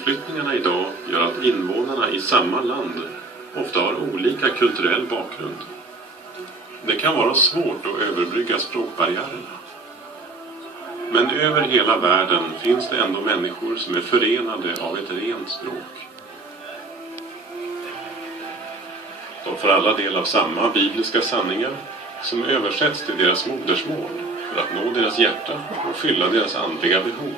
Omflyttningarna idag gör att invånarna i samma land ofta har olika kulturell bakgrund. Det kan vara svårt att överbrygga språkbarriärerna. Men över hela världen finns det ändå människor som är förenade av ett rent språk. De får alla del av samma bibliska sanningar som översätts till deras modersmål för att nå deras hjärta och fylla deras andliga behov.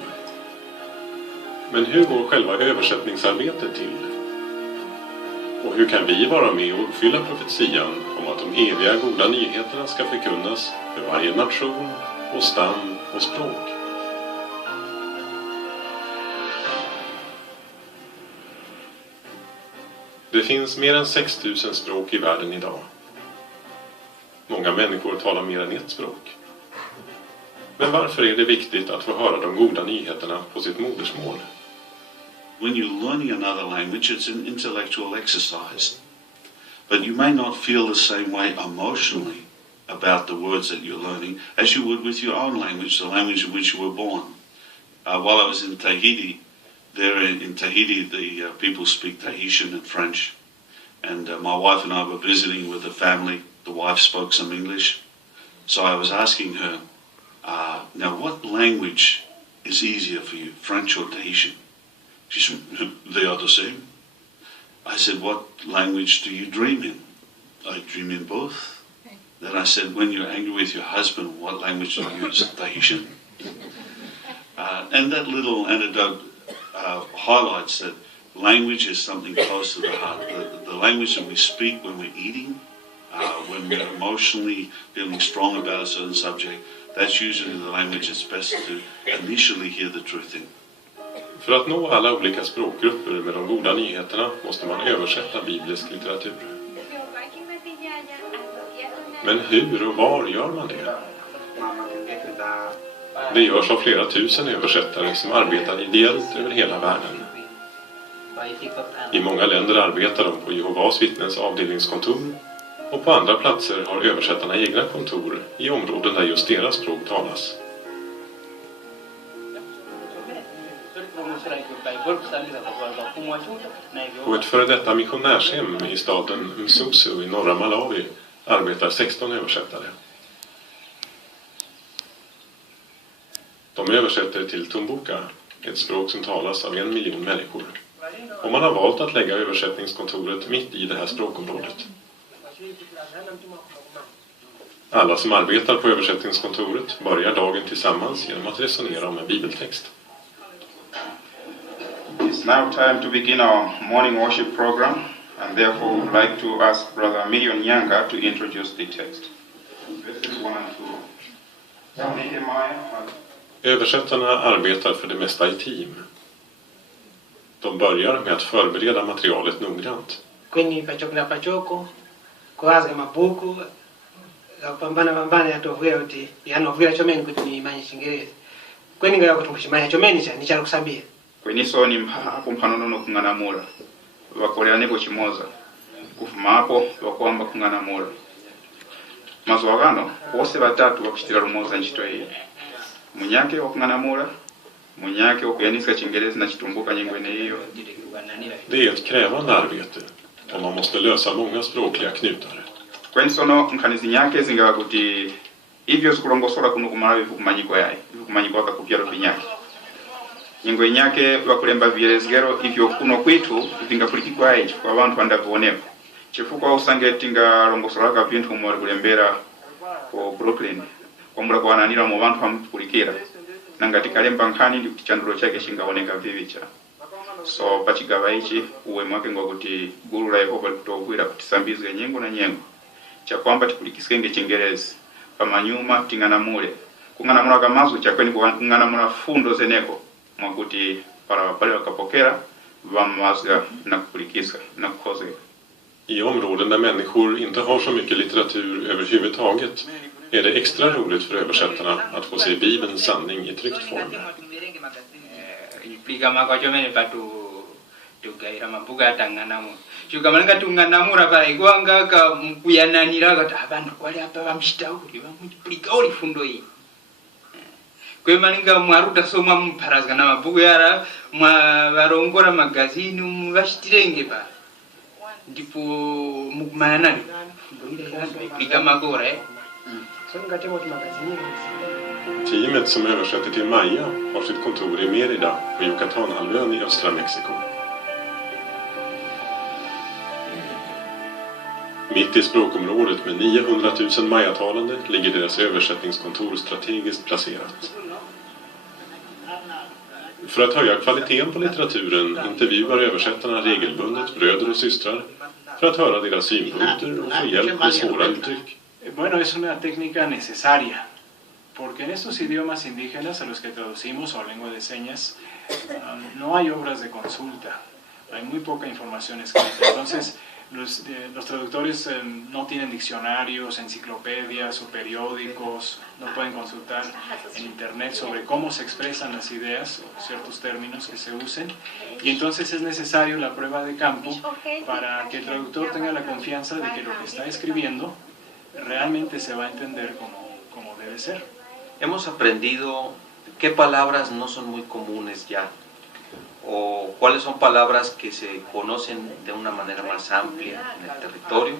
Men hur går själva översättningsarbetet till? Och hur kan vi vara med och uppfylla profetian om att de eviga goda nyheterna ska förkunnas för varje nation och stam och språk? Det finns mer än 6 000 språk i världen idag. Många människor talar mer än ett språk. Men varför är det viktigt att få höra de goda nyheterna på sitt modersmål? When you're learning another language, it's an intellectual exercise. But you may not feel the same way emotionally about the words that you're learning as you would with your own language, the language in which you were born. While I was in Tahiti, there in Tahiti the people speak Tahitian and French. And my wife and I were visiting with the family. The wife spoke some English. So I was asking her, now what language is easier for you, French or Tahitian? She said, they are the same. I said, what language do you dream in? I dream in both. Then I said, when you're angry with your husband, what language do you use? Tahitian. And that little anecdote highlights that language is something close to the heart. The language that we speak when we're eating, when we're emotionally feeling strong about a certain subject, that's usually the language it's best to initially hear the truth in. För att nå alla olika språkgrupper med de goda nyheterna måste man översätta biblisk litteratur. Men hur och var gör man det? Det görs av flera tusen översättare som arbetar ideellt över hela världen. I många länder arbetar de på Jehovas vittnens avdelningskontor och på andra platser har översättarna egna kontor i områden där just deras språk talas. På ett före detta missionärshem i staden Msusu i norra Malawi arbetar 16 översättare. De översätter till Tumbuka, ett språk som talas av 1 miljon människor. Och man har valt att lägga översättningskontoret mitt i det här språkområdet. Alla som arbetar på översättningskontoret börjar dagen tillsammans genom att resonera om en bibeltext. It's now time to begin our morning worship program, and therefore would like to ask Brother Million Nyanga to introduce the text. Verses 1 and 2. Översättarna arbetar för det mesta i team. De börjar med att förbereda materialet noggrant. Quindi pachoko kuazga mabuku pambana yatovera kuti yanovera chomeni kuti nimanye Chingereza. Quindi ngaya kuti kuchimanya chomeni cha nichalo kusambira. Kwenisoni mpano no kunganamula vakoleaneko chimoza kufuma hapo vakuamba kunganamula mazuwa gano wose batatu bakuchitira lumoza nchito iyi munyake wakunganamula munyake okuyanisa Chingereza na Chitumbuka nyingwene hiyo. Det är ett krävande arbete och man måste lösa många språkliga knutar. Kwensono nkanizi nyake zingawa kuti ivyo sikulongosora kuno kumalawi kumanyiko yayi kumanyiko akakupyalo vinyake nyingwe nyake bakulemba vyelezgero ivyo kuno kwitu vingapulikikwa ayi kwa abantu bandavoonepo chifukwa usange tinga longosoraka vintu mwali kulembera ko Brooklyn kwamula kwananira mu bantu bamupulikira nangati kalemba nkhani ndi kuti chandulo chake chingaoneka vivicha. So pachigaba ichi uwe mwake ngokuti guru la Yehova litobwira kuti sambizwe nyengo na nyengo cha kwamba tipulikisenge Chingereza pamanyuma tinganamule kunganamula kamazu chakweni kunganamula fundo zeneko mwakuti para pale wakapokera vamazga na kupulikisa na kukozeka. I områden där människor inte har så mycket litteratur överhuvudtaget är det extra roligt för översättarna att få se Bibelns sanning i tryckt form. kwemaninga mwaruta soma mparazgana mabuku yara varongora magazini vashitirenge pa ndipo mukumayana ikamakora Teamet som översätter till Maya har sitt kontor i Mérida på Yucatanhalvön i östra Mexiko. Mitt i språkområdet med 900 000 mayatalande ligger deras översättningskontor strategiskt placerat. För att höja kvaliteten på litteraturen intervjuar översättarna regelbundet bröder och systrar för att höra deras synpunkter och få hjälp med svåra uttryck. Bueno, es una técnica necesaria, porque en estos idiomas indígenas a los que traducimos o lengua de señas no hay obras de consulta, hay muy poca información escrita. Entonces, los traductores no tienen diccionarios, enciclopedias o periódicos, no pueden consultar en internet sobre cómo se expresan las ideas o ciertos términos que se usen, y entonces es necesario la prueba de campo para que el traductor tenga la confianza de que lo que está escribiendo realmente se va a entender como debe ser. Hemos aprendido qué palabras no son muy comunes ya, o cuáles son palabras que se conocen de una manera más amplia en el territorio.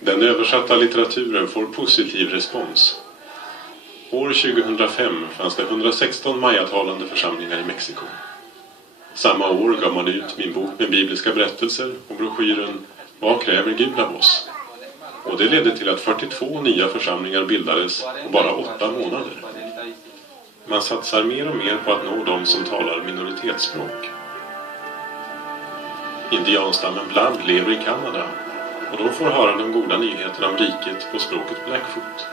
Den översatta litteraturen får positiv respons. År 2005 fanns det 116 mayatalande församlingar i Mexiko. Samma år gav man ut min bok med bibliska berättelser och broschyren Vad kräver Gud av oss? Och det ledde till att 42 nya församlingar bildades på bara 8 månader. Man satsar mer och mer på att nå de som talar minoritetsspråk. Indianstammen Blood lever i Kanada och de får höra de goda nyheterna om riket på språket Blackfoot.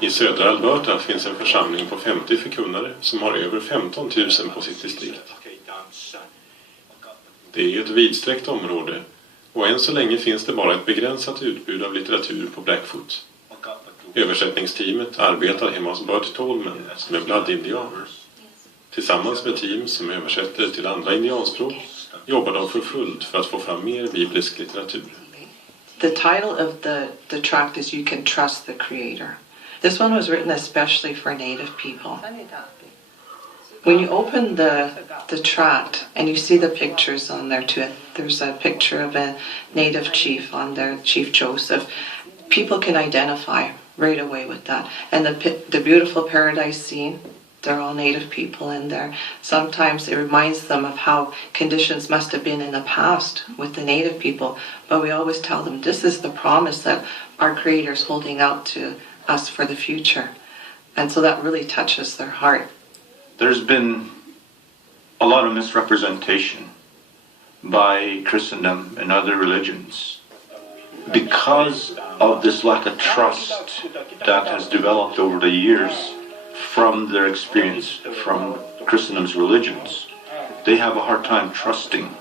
I södra Alberta finns en församling på 50 förkunnare som har över 15 000 på sitt distrikt. Det är ett vidsträckt område och än så länge finns det bara ett begränsat utbud av litteratur på Blackfoot. Översättningsteamet arbetar hemma hos Bert Tolman som är Blood-indian. Tillsammans med team som översätter till andra indianspråk jobbar de för fullt för att få fram mer biblisk litteratur. The title of the tract is You Can Trust the Creator. This one was written especially for Native people. When you open the tract and you see the pictures on there too, there's a picture of a Native chief on there, Chief Joseph. People can identify right away with that. And the beautiful paradise scene, they're all Native people in there. Sometimes it reminds them of how conditions must have been in the past with the Native people. But we always tell them this is the promise that our Creator is holding out to us for the future. And so that really touches their heart. There's been a lot of misrepresentation by Christendom and other religions because of this lack of trust that has developed over the years from their experience from Christendom's religions. They have a hard time trusting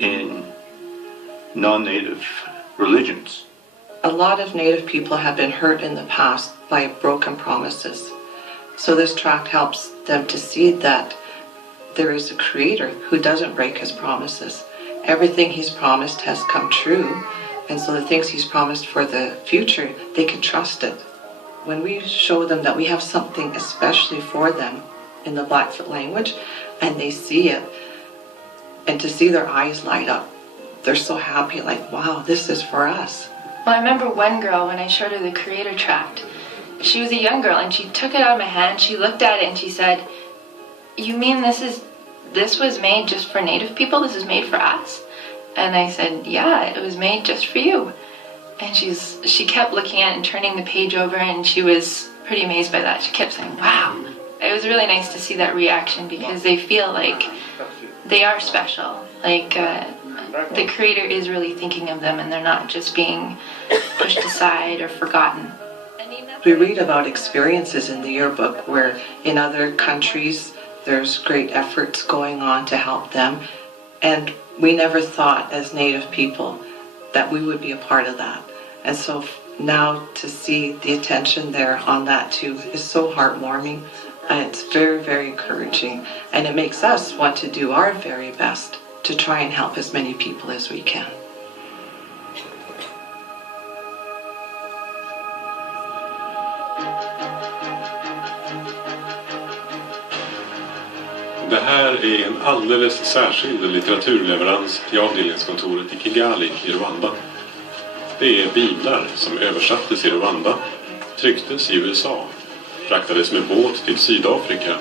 in non-native religions. A lot of Native people have been hurt in the past by broken promises. So this tract helps them to see that there is a Creator who doesn't break His promises. Everything He's promised has come true, and so the things He's promised for the future, they can trust it. When we show them that we have something especially for them in the Blackfoot language, and they see it, and to see their eyes light up, they're so happy, like, wow, this is for us. Well, I remember one girl, when I showed her the Creator tract, she was a young girl and she took it out of my hand, she looked at it and she said, "You mean this was made just for Native people? This is made for us?" And I said, "Yeah, it was made just for you." And she kept looking at it and turning the page over, and she was pretty amazed by that. She kept saying, "Wow." It was really nice to see that reaction because they feel like they are special. Like the Creator is really thinking of them and they're not just being pushed aside or forgotten. We read about experiences in the yearbook where in other countries there's great efforts going on to help them, and we never thought as Native people that we would be a part of that. And so now to see the attention there on that too is so heartwarming, and it's very, very encouraging, and it makes us want to do our very best to try and help as many people as we can. Det här är en alldeles särskild litteraturleverans till avdelningskontoret i Kigali i Rwanda. Det är biblar som översattes i Rwanda, trycktes i USA, fraktades med båt till Sydafrika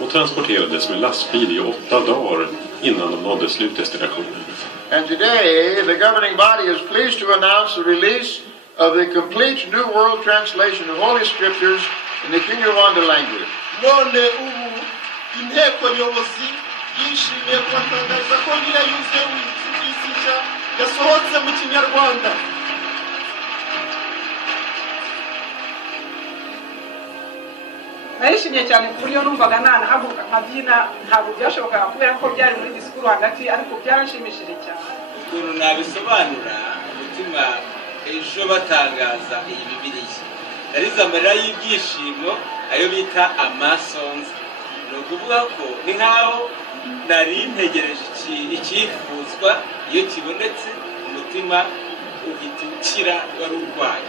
och transporterades med lastbil i 8 dagar innan de nådde slutdestinationen. And today, the governing body is pleased to announce the release of the complete New World Translation of Holy Scriptures in the Kinyarwanda language. None ubu inteko nyobozi yishimiye kubatangaza ko nyirayuze w'ikisisha yasohotse mu Kinyarwanda. narishimye cyane ku buryo numvaga nanahaguruka nkabyina ntabwo byashobokaga kubera ko byari muri disikuru hagati ariko byaranshimishije cyane. Ukuntu nabisobanura umutima ejo batangaza iyi Bibiliya narize amarira y'ibyishimo ayo bita amasonzi. Ni ukuvuga ko ni nk'aho nari ntegereje icyifuzwa iyo kibonetse umutima uhita ukira wari urwaye.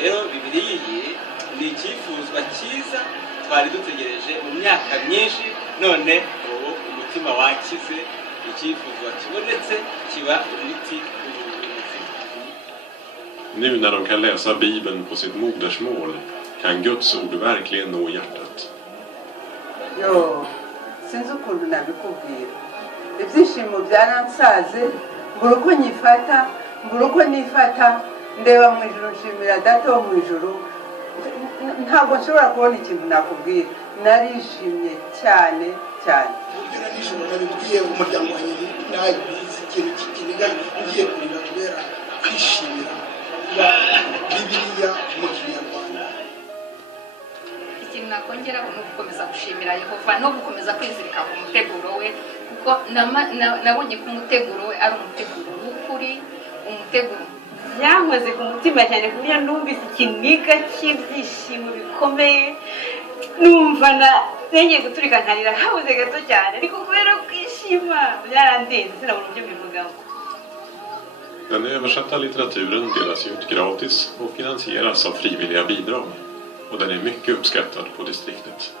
Rero Bibiliya iyi ni icyifuzwa cyiza twari dutegereje mu myaka myinshi, none ubu umutima wakize, icyifuzwa kibonetse kiba umuti. Nu när de kan läsa Bibeln på sitt modersmål kan Guds ord verkligen nå hjärtat. Yo, sinzi ukuntu nabikubwira. Ibyishimo byaransaze, mbura uko nyifata, mbura uko nifata, ndeba mu ijuru nshimira data wo mu ijuru. Ntabwo nshobora kubona ikintu nakubwira. Narishimye cyane cyane. Buryo nijoro nabibwiye umuryango wanjye nawe ikintu kikiniga ngiye kurira kubera kwishimira Bibiliya mu Kinyarwanda. Ikintu nakongera ni ugukomeza gushimira Yehova no gukomeza kwizirika ku muteguro we, kuko nabonye ko umuteguro we ari umuteguro w'ukuri, umuteguro yankoze ku mutima cyane ku buryo ndumvise ikiniga cy'ibyishimo bikomeye, numva nengeye guturika nkarira habuze gato cyane, ariko kubera kwishima byarandenze sinabona uburyo mbivugamo. Den översatta litteraturen delas ut gratis och finansieras av frivilliga bidrag. Och den är mycket uppskattad på distriktet.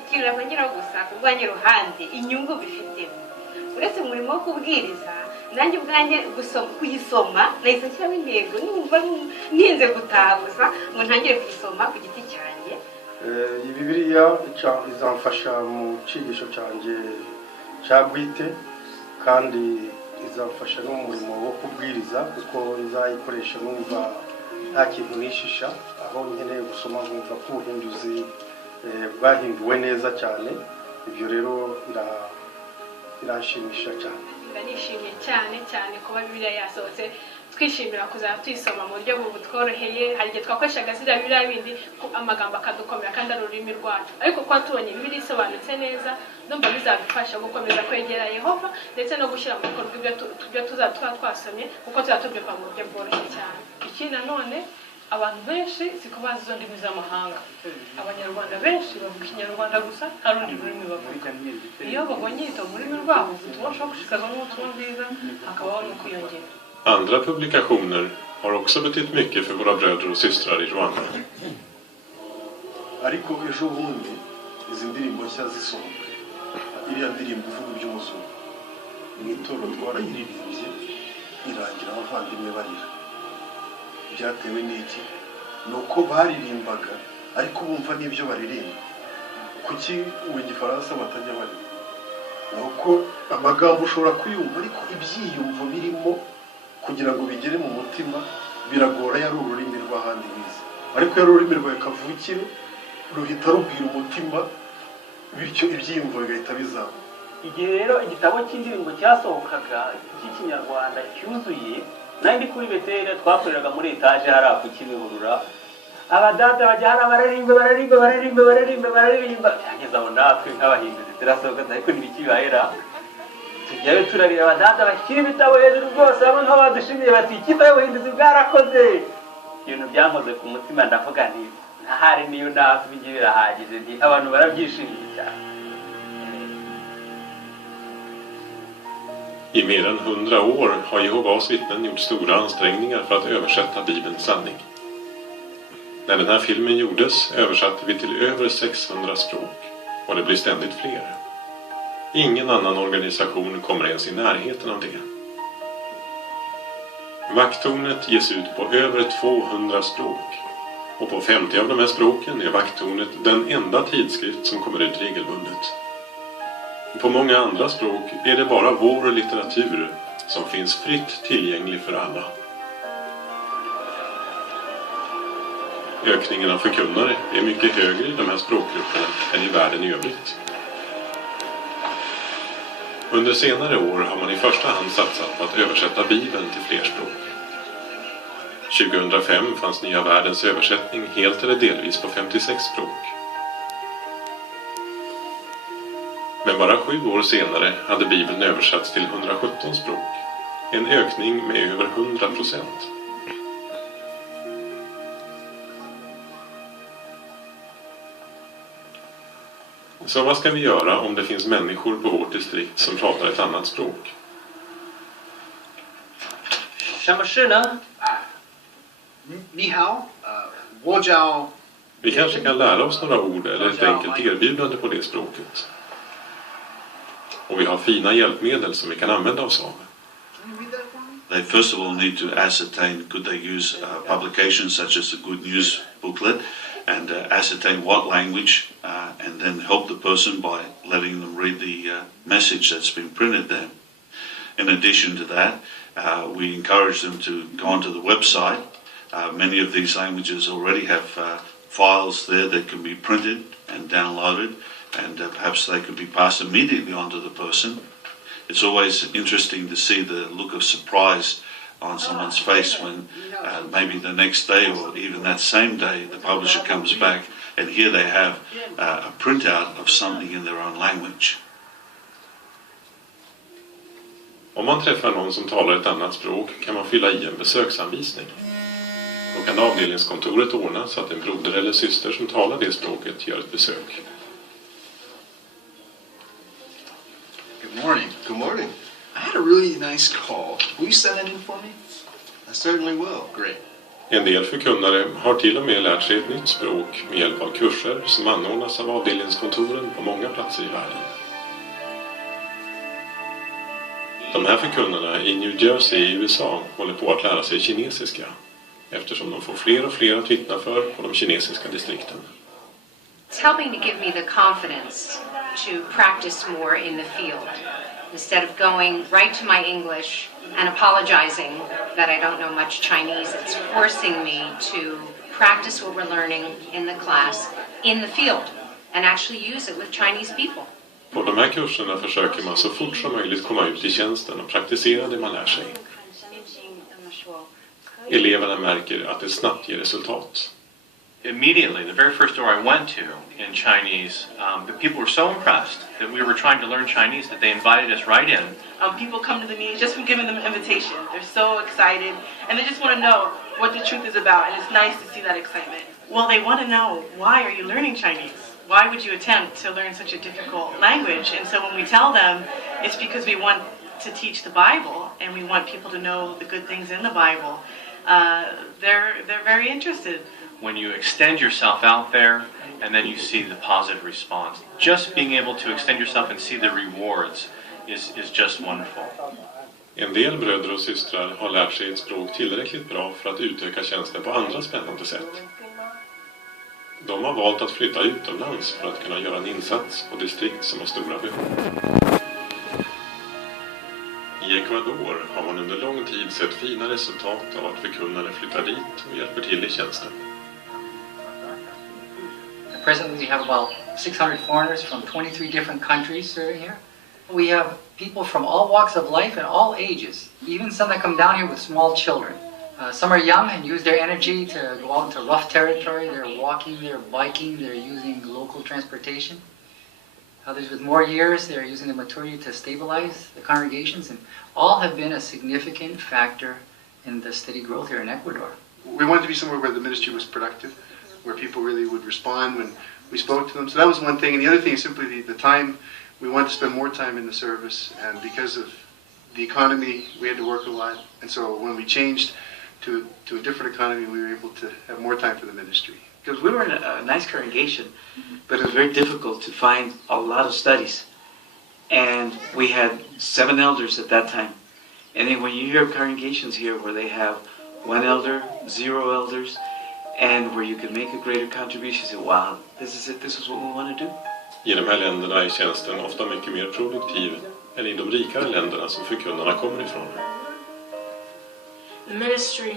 Ikintu nakongeraho gusa ku bwanjye ruhande inyungu bifitemo, uretse umurimo wo kubwiriza, nanjye ubwanjye kuyisoma nahise nshyiraho intego, numva ntinze gutaha gusa ngo ntangire kuyisoma ku giti cyanjye. Iyi Bibiliya izamfasha mu cyigisho cyanjye cya bwite, kandi izamfasha no mu murimo wo kubwiriza kuko nzayikoresha numva nta kintu nishisha, aho nkeneye gusoma nkumva ko ubuhinduzi bwahinduwe neza cyane. Ibyo rero biranshimisha cyane. Ndanishimiye cyane cyane kuba Bibiliya yasohotse, twishimira kuzaba tuyisoma mu buryo butworoheye. Hari igihe twakoreshaga ziriya Bibiliya bindi amagambo akadukomera kandi ari ururimi rwacu, ariko kuba tubonye Bibiliya isobanutse neza ndumva bizadufasha gukomeza kwegera Yehova ndetse no gushyira mu bikorwa ibyo tuzaba twasomye, kuko tuzaba tubyumva mu buryo bworoshye cyane. Iki nanone abantu benshi siko bazi izo ndimi z'amahanga. Abanyarwanda benshi bavuga Ikinyarwanda gusa, nta rundi rurimi bavuga. Iyo babonye igitabo mu rurimi rwabo bituma bashobora gushikazwa n'ubutumwa bwiza, hakabaho no kwiyongera. Andra publikationer har också betytt mycket för våra bröder och systrar i Rwanda. Ariko ejo bundi izi ndirimbo nshya zisohoka, iriya ndirimbo ivuga iby'umuzungu, mu itorero twarayiririmbye irangira abavandimwe barira. Byatewe n'iki? Ni uko baririmbaga ariko bumva n'ibyo baririmba. Kuki mu Gifaransa batajya baririmba? Ni uko amagambo ushobora kuyumva ariko ibyiyumvo birimo kugira ngo bigere mu mutima biragora, yari ururimi rw'ahandi bize. Ariko yari ururimi rwawe kavukire ruhita rubwira umutima, bityo ibyiyumvo bigahita bizaba. Igihe rero igitabo cy'indirimbo cyasohokaga cy'Ikinyarwanda cyuzuye, nandi kuri Betel twakoreraga muri etaje hariya ku Kimihurura, abadada bajya hariya bararimba, byageze aho natwe nk'abahinduzi turasohoka ariko ntibikibahera. Tujyayo turarira abadada bashyira ibitabo hejuru rwose, abo nk'aho badushimiye bati ikipe y'ubuhinduzi bwarakoze. Ibintu byankoze ku mutima, ndavuga nti ntahari niyo nafi bijye birahagije, nti abantu barabyishimiye cyane. I mer än 100 år har Jehovas vittnen gjort stora ansträngningar för att översätta Bibelns sanning. När den här filmen gjordes översatte vi till över 600 språk och det blir ständigt fler. Ingen annan organisation kommer ens i närheten av det. Vakttornet ges ut på över 200 språk. Och på 50 av de här språken är Vakttornet den enda tidskrift som kommer ut regelbundet. På många andra språk är det bara vår litteratur som finns fritt tillgänglig för alla. Ökningen av förkunnare är mycket högre i de här språkgrupperna än i världen i övrigt. Under senare år har man i första hand satsat på att översätta Bibeln till fler språk. 2005 fanns Nya Världens översättning helt eller delvis på 56 språk. Men bara 7 år senare hade Bibeln översatts till 117 språk. En ökning med över 100%. Så vad ska vi göra om det finns människor på vårt distrikt som pratar ett annat språk? Ni hao, wojiao. Vi kanske kan lära oss några ord eller ett enkelt erbjudande på det språket. Och vi har fina hjälpmedel som vi kan använda oss av. They first of all need to ascertain could they use publications such as a good news booklet and ascertain what language and then help the person by letting them read the message that's been printed there. In addition to that, we encourage them to go onto the website. Many of these languages already have files there that can be printed and downloaded, and perhaps they could be passed immediately onto the person. It's always interesting to see the look of surprise on someone's face when maybe the next day or even that same day the publisher comes back and here they have a printout of something in their own language. Om man träffar någon som talar ett annat språk kan man fylla i en besöksanvisning. Då kan avdelningskontoret ordna så att en broder eller syster som talar det språket gör ett besök. Good morning. Good morning. I had a really nice call. Will you send that in for me? I certainly will. Great. En del förkunnare har till och med lärt sig ett nytt språk med hjälp av kurser som anordnas av avdelningskontoren på många platser i världen. De här förkunnarna i New Jersey i USA håller på att lära sig kinesiska eftersom de får fler och fler att vittna för på de kinesiska distrikten. It's helping to give me the confidence to practice more in the field. Instead of going right to my English and apologizing that I don't know much Chinese, it's forcing me to practice what we're learning in the class in the field and actually use it with Chinese people. På de här kurserna försöker man så fort som möjligt komma ut i tjänsten och praktisera det man lär sig. Eleverna märker att det snabbt ger resultat. Immediately, the very first door I went to in Chinese, the people were so impressed that we were trying to learn Chinese that they invited us right in. People come to the meetings just from giving them an invitation. They're so excited, and they just want to know what the truth is about, and it's nice to see that excitement. Well, they want to know, why are you learning Chinese? Why would you attempt to learn such a difficult language? And so when we tell them, it's because we want to teach the Bible, and we want people to know the good things in the Bible. They're very interested. When you extend yourself out there and then you see the positive response, just being able to extend yourself and see the rewards is just wonderful. En del bröder och systrar har lärt sig ett språk tillräckligt bra för att utöka tjänsten på andra spännande sätt. De har valt att flytta utomlands för att kunna göra en insats på distrikt som har stora behov. I Ecuador har man under lång tid sett fina resultat av att förkunnare flyttar dit och hjälper till i tjänsten. Presently we have about 600 foreigners from 23 different countries serving here. We have people from all walks of life and all ages, even some that come down here with small children. Some are young and use their energy to go out into rough territory. They're walking, they're biking, they're using local transportation. Others with more years, they're using the maturity to stabilize the congregations, and all have been a significant factor in the steady growth here in Ecuador. We wanted to be somewhere where the ministry was productive, where people really would respond when we spoke to them. So that was one thing. And the other thing is simply the time. We wanted to spend more time in the service, and because of the economy, we had to work a lot. And so when we changed to a different economy, we were able to have more time for the ministry. Because we were in a nice congregation, but it was very difficult to find a lot of studies. And we had 7 elders at that time. And then when you hear of congregations here where they have 1 elder, 0 elders, and where you can make a greater contribution, you say, wow, this is it, this is what we want to do. I de här länderna är tjänsten ofta mycket mer produktiv än i de rikare länderna som förkunnarna kommer ifrån. The ministry,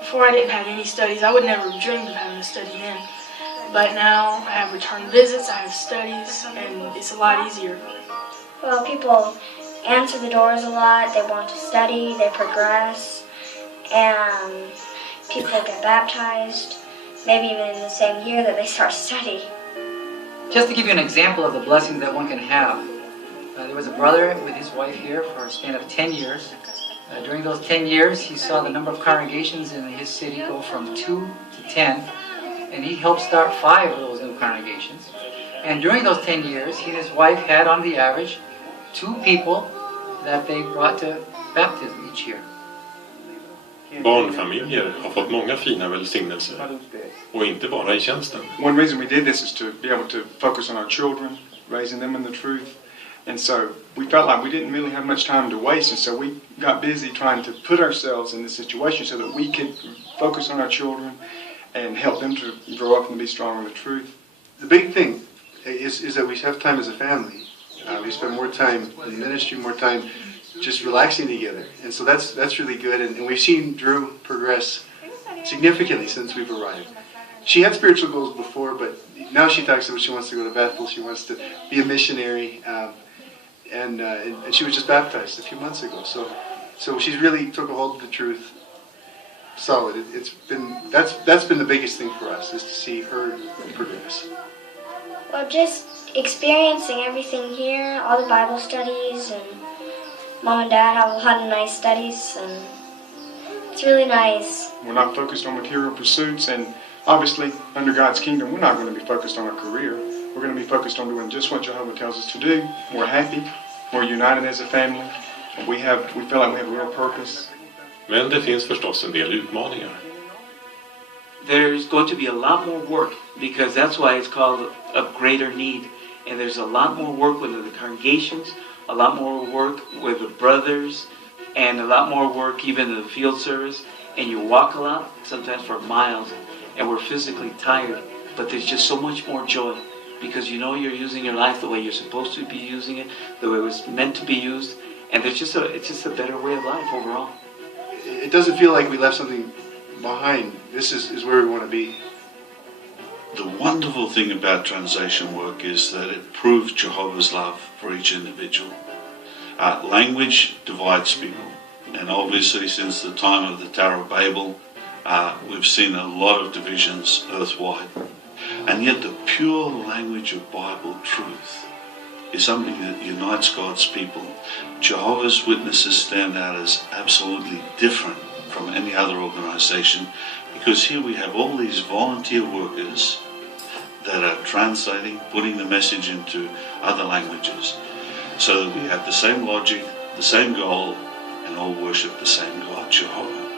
before I didn't have any studies, I would never have dreamed of having a study then. But now I have return visits, I have studies, and it's a lot easier. Well, people answer the doors a lot, they want to study, they progress, and people get baptized, maybe even in the same year that they start study. Just to give you an example of the blessings that one can have, there was a brother with his wife here for a span of 10 years. During those 10 years, he saw the number of congregations in his city go from 2 to 10, and he helped start 5 of those new congregations. And during those 10 years, he and his wife had, on the average, 2 people that they brought to baptism each year. Barnfamiljer har fått många fina välsignelser, och inte bara i tjänsten. One reason we did this is to be able to focus on our children, raising them in the truth. And so we felt like we didn't really have much time to waste, and so we got busy trying to put ourselves in this situation so that we could focus on our children and help them to grow up and be strong in the truth. The big thing is that we have time as a family. We spend more time in ministry, more time just relaxing together. And so that's really good. And we've seen Drew progress significantly since we've arrived. She had spiritual goals before, but now she talks about she wants to go to Bethel, she wants to be a missionary. And she was just baptized a few months ago. So she's really took a hold of the truth solid. That's been the biggest thing for us, is to see her progress. Well, just experiencing everything here, all the Bible studies, and Mom and Dad have a lot of nice studies, and it's really nice. We're not focused on material pursuits, and obviously, under God's kingdom, we're not going to be focused on our career. We're going to be focused on doing just what Jehovah tells us to do. We're happy. We're united as a family. We feel like we have a real purpose. Men det finns förstås en del utmaningar. There's going to be a lot more work, because that's why it's called a greater need. And there's a lot more work with the congregations, a lot more work with the brothers, and a lot more work even in the field service. And you walk a lot, sometimes for miles, and we're physically tired. But there's just so much more joy, because you know you're using your life the way you're supposed to be using it, the way it was meant to be used, and it's just a better way of life overall. It doesn't feel like we left something behind. This is where we want to be. The wonderful thing about translation work is that it proves Jehovah's love for each individual. Language divides people, and obviously since the time of the Tower of Babel, we've seen a lot of divisions earthwide. And yet the pure language of Bible truth is something that unites God's people. Jehovah's Witnesses stand out as absolutely different from any other organization, because here we have all these volunteer workers that are translating, putting the message into other languages, so that we have the same logic, the same goal, and all worship the same God, Jehovah.